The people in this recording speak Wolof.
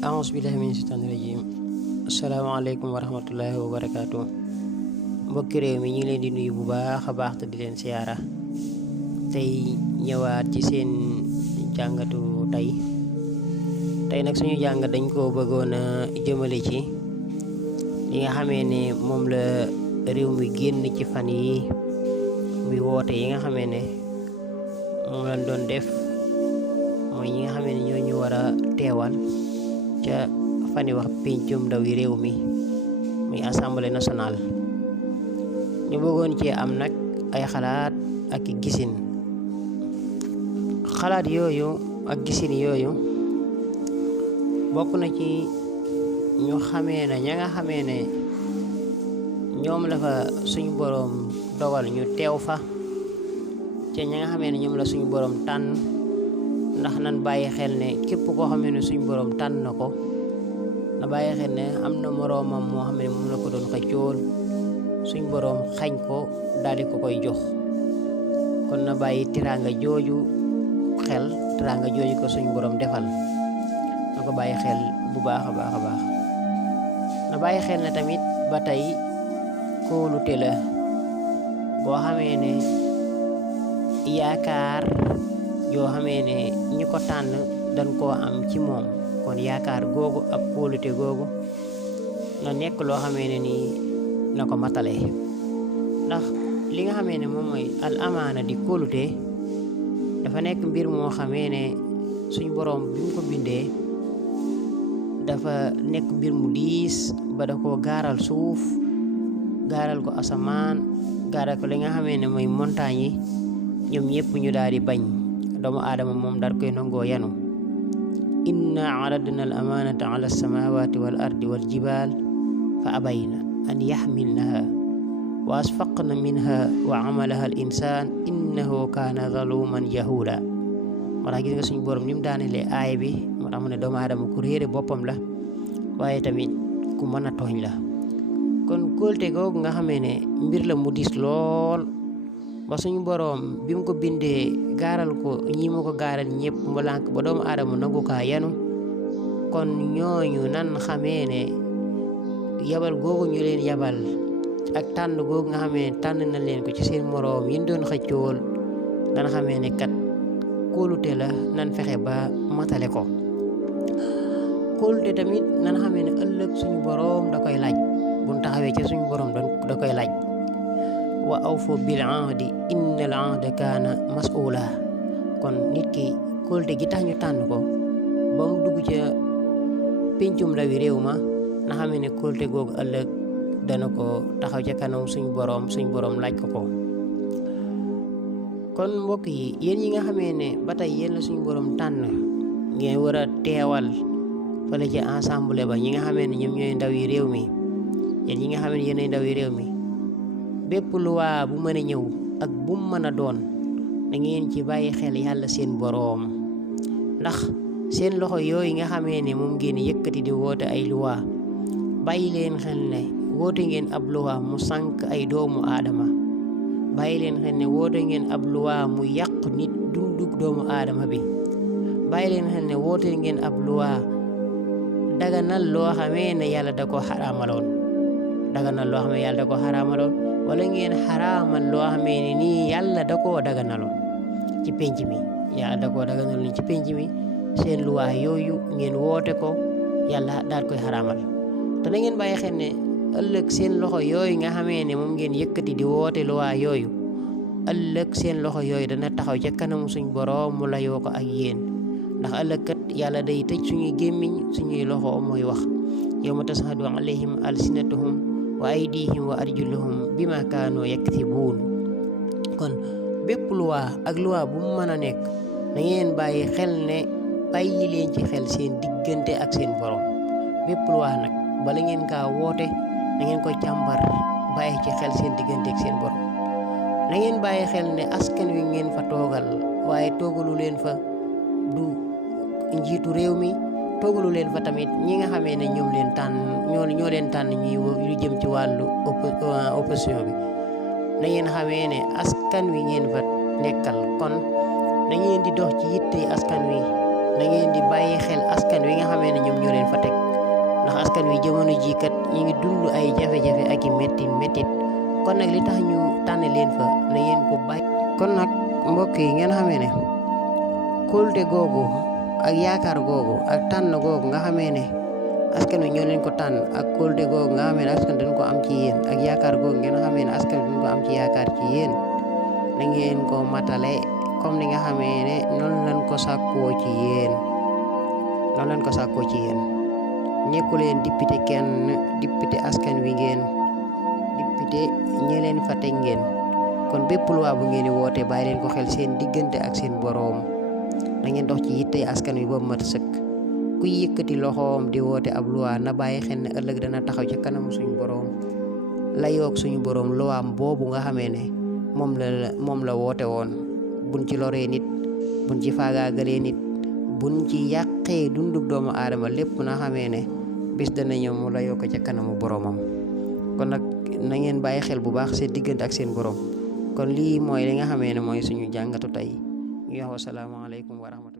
A'udzubillahi mina shaytaani rajiim. Asalaamaaleykum wa rahmatullahi wa barakaatu. Mbokki réew mi ñu ngi leen di nuyu bu baax a baax te di leen siyaara tey ñëwaat ci seen jàngatu tey nag suñu jàng dañ koo bëggoon a jëmale ci li nga xamee ne moom la réew mi génn ci fan yi muy woote yi nga xamee ne moom lañ doon def mooy ñi nga xamee ne ñoo ñu war a teewal ca fani wax pencum ndaw yi réew mi muy assemblée nationale. ñu bëggoon ci am nag ay xalaat ak gisin xalaat yooyu ak gisin yooyu bokk na ci ñu xamee ne ña nga xamee ne ñoom la fa suñu boroom dogal ñu teew fa ca ña nga xamee ne ñoom la suñu boroom tànn ndax nan bàyyi xel ne képp koo xamee ne suñu boroom tànn na ko na bàyyi xel ne am na moroomam moo xam ne moom la ko doon xëccool suñ boroom xañ ko daldi ko koy jox kon na bàyyi tiraanga jooju xel tiraanga jooju ko suñ boroom defal na ko bàyyi xel bu baax a baax a baax na bàyyi xel ne tamit ba tey kóolute la boo xamee ne yaakaar yoo xamee ne ñi ko tànn dañ koo am ci moom kon yaakaar googu ak kóolute googu na nekk loo xamee ne nii na ko matale ndax li nga xamee ne moom mooy al amaana di kóolute dafa nekk mbir moo xamee ne suñu boroom bi mu ko bindee dafa nekk mbir mu diis ba da koo gaaral suuf gaaral ko asamaan gaaral ko li nga xamee ne mooy montagne yi ñoom ñëpp ñu daal di bañ doomu aadama moom daal koy nangoo yanu inna aradna al amanata ala alsamawati wal ardi wal jibal fa abayna an yaxmilnaha wa asfaqna minha wa amalaha al insan innahu kaana zaluman jahula moo tax gis nga suñu borom ni mu daanelee aay bi moo tax mu ne doomu aadama ku réere boppam la waaye tamit ku mën a tooñ la kon kóolte googu nga xamee ne mbir la mu diis lool ba suñu boroom bi mu ko bindee gaaral ko ñi mu ko gaaral ñëpp mu lànk ba doomu aadama nangu kaa yanu kon ñooñu nan xamee ne yabal googu ñu leen yabal ak tànn googu nga xamee ne tànn na leen ko ci seen moroom yi doon xëccool nan xamee ne kat kóolute la nan fexe ba matale ko kóolute tamit nan xamee ne ëllëg suñu boroom da koy laaj buñ taxawee ci suñu boroom da koy laaj wa awfu bil ahdi inna al ahda kaana mas'uula kon nit ki kóolute gi tax ñu tànn ko ba mu dugg ca pencum ndawi réew ma na xamee ne kóolute googu ëllëg dana ko taxaw ca kanam suñu boroom laaj ko ko kon mbokk yi yéen yi nga xamee ne ba tey yéen la suñu boroom tànn ngeen war a teewal fële ci assemblée ba ñi nga xamee ne ñoom ñooy ndaw yi réew mi yéen ñi nga xamee ne yéenay ndaw yi réew mi bépp luwaa bu mën a ñëw ak bu mu mën a doon da ngeen ci bàyyi xel yàlla seen boroom ndax seen loxo yooyu nga xamee ne moom ngeen yëkkati di woote ay luwaa bàyyi leen xel ne woote ngeen ab luwaa mu sànk ay doomu aadama bàyyi leen xel ne woote ngeen ab luwaa mu yàq nit dundug doomu aadama bi bàyyi leen xel ne woote ngeen ab luwaa daganal loo xamee ne yàlla da ko xaraamaloon wala ngeen xaraamal loo xamee ne nii yàlla da koo daganaloon ci penc mi yàlla da koo daganaloon ci penc mi seen luwaa yooyu ngeen woote ko yàlla daal koy xaraamal te na ngeen bàyyi xel ne ëllëg seen loxo yooyu nga xamee ne moom ngeen yëkkati di woote luwaa yooyu ëllëg seen loxo yooyu dana taxaw ca kanamu suñ boroom mu layoo ko ak yéen ndax ëllëg kat yàlla day tëj suñuy gémmiñ suñuy loxo mooy wax yawma tashhadu alayhim alsinatuhum wa aydihim wa arjuluhum bima kaanu yaktibuun kon bépp luwaa ak luwaa bu mu mën a nekk na ngeen bàyyi xel ne bàyyi leen ci xel seen diggante ak seen borom bépp luwaa nag bala ngeen kaa woote na ngeen ko càmbar bàyyi ci xel seen diggante ak seen borom na ngeen bàyyi xel ne askan wi ngeen fa toogal waaye toogalu leen fa du njiitu réew mi toogalu leen fa tamit ñi nga xamee ne ñoo leen tànn ñuy lu jëm ci wàllu opposition bi na ngeen xamee ne askan wi ngeen fa nekkal kon na ngeen di dox ci yitte askan wi na ngeen di bàyyi xel askan wi nga xamee ne ñoom ñoo leen fa askan wi jamono ji kat ñi ngi dund ay jafe-jafe ak i mettit kon nag li tax ñu tànn leen fa na ngeen ko bàyyi. kon nag mbokk yi ngeen xamee ne kóolute googu ak yaakaar googu ak tànn googu nga xamee ne askan wi ñoo leen ko tànn ak kóolute googu nga xamee ne askan dañ ko am ci yéen ak yaakaar googu ngeen xamee ne askan dañ ko am ci yaakaar ci yéen na ngeen ko matale comme ni nga xamee ne noonu lañ ko sàkkoo ci yéen nekku leen député kenn député askan wi ngeen député ñi leen fa teg ngeen kon bépp loi bu ngeen di woote bàyyi leen ko xel seen diggante ak seen boroom na ngeen dox ci yitte askan wi ba mat sëkk ku yëkkati loxoom di woote ab loi na bàyyi xel ne ëllëg dana taxaw ci kanam suñu boroom la yoog suñu boroom luwaam boobu nga xamee ne moom la woote woon buñ ci loree nit buñ ci faagaagalee nit buñ ci yàqee dundug doomu aadama lépp na xamee ne bis dana ñëw mu la yokk ca kanamu boroomam kon nag na ngeen bàyyi xel bu baax seen diggante ak seen boroom kon lii mooy li nga xamee ne mooy suñu jàngatu tey ñu wax wasalaamaaleykum wa rahmatulah